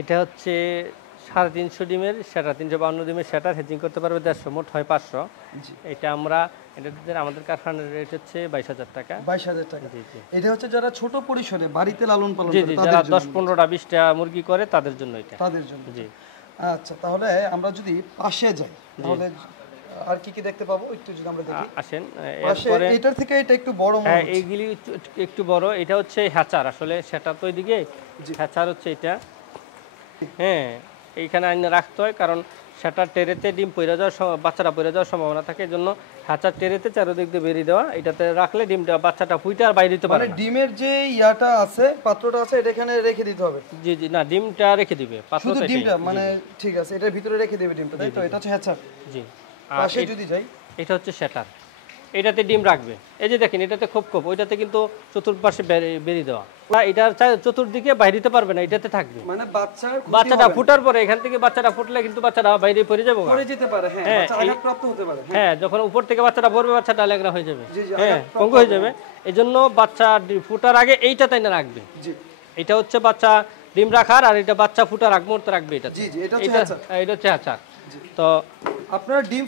এটা হচ্ছে 350 ডিমের সেটা, 352 ডিমের সেটার হেজিং করতে পারবে 150, মোট হয় 500। জি। এটা আমরা আমাদের কারখানার রেট হচ্ছে 22,000 টাকা। 22,000 টাকা। জি জি। এটা হচ্ছে যারা ছোট পরিসরে বাড়িতে লালন পালন জি করে জি, তাদের যারা জন্য। 10, 15টা, 20টা মুরগি করে তাদের জন্য এটা। তাদের জন্য। জি। আচ্ছা, তাহলে আমরা যদি পাশে যাই তাহলে আর কি কি দেখতে পাবো একটু যদি আমরা দেখি। আসেন পাশে এরপরে। এটার থেকে এটা একটু বড় মনে হ্যাঁ, হচ্ছে। এইগুলি একটু বড়। এটা হচ্ছে হ্যাচার, আসলে সেটা তো এদিকে, হ্যাচার হচ্ছে এটা। হ্যাঁ, এইখানে আইনে রাখতে হয়, কারণ সেটা টেরেতে ডিম পড়ে যাওয়ার বাচ্চাটা পড়ে যাওয়ার সম্ভাবনা থাকে, এই জন্য হ্যাচার টেরেতে চারদিক দিয়ে বেরিয়ে দেওয়া। এটাতে রাখলে ডিমটা বাচ্চাটা ফুইটা আর বাইরে দিতে পারে মানে না। ডিমের যে ইয়াটা আছে, পাত্রটা আছে, এটা এখানে রেখে দিতে হবে। জি জি, না, ডিমটা রেখে দিবে, শুধু পাত্রটা ডিমটা এটাই। মানে ঠিক আছে, এটার ভিতরে রেখে দেবে ডিমটা, তাই তো? এটা হচ্ছে হ্যাচার। জি। আর পাশে যদি যাই, এটা হচ্ছে সেটার, এটাতে ডিম রাখবে। এই যে দেখেন, এটাতে খোপ খোপ, ওইটাতে কিন্তু চতুর্পাশে বেরিয়ে দেওয়া। না, এটার চতুর্দিকে বাইরে দিতে পারবে না, এটাতে থাকবে। মানে বাচ্চাটা ফুটার পরে, এখান থেকে বাচ্চাটা ফুটলে কিন্তু বাচ্চাটা বাইরে পড়ে যাবে, পড়ে যেতে পারে। হ্যাঁ, বাচ্চা আঘাতপ্রাপ্ত হতে পারে। হ্যাঁ, যখন উপর থেকে বাচ্চাটা পড়বে, বাচ্চাটা ল্যাংড়া হয়ে যাবে, জি জি, হ্যাঁ, পঙ্গু হয়ে যাবে। এই জন্য বাচ্চা ফুটার আগে এইটা তাই না রাখবে। জি এটা হচ্ছে বাচ্চা ডিম রাখার, আর এটা বাচ্চা ফুটার আগ মুহূর্তে রাখবে। এটা জি জি, এটা হচ্ছে হ্যাচার। এটা হচ্ছে হ্যাচার। তো আপনার ডিম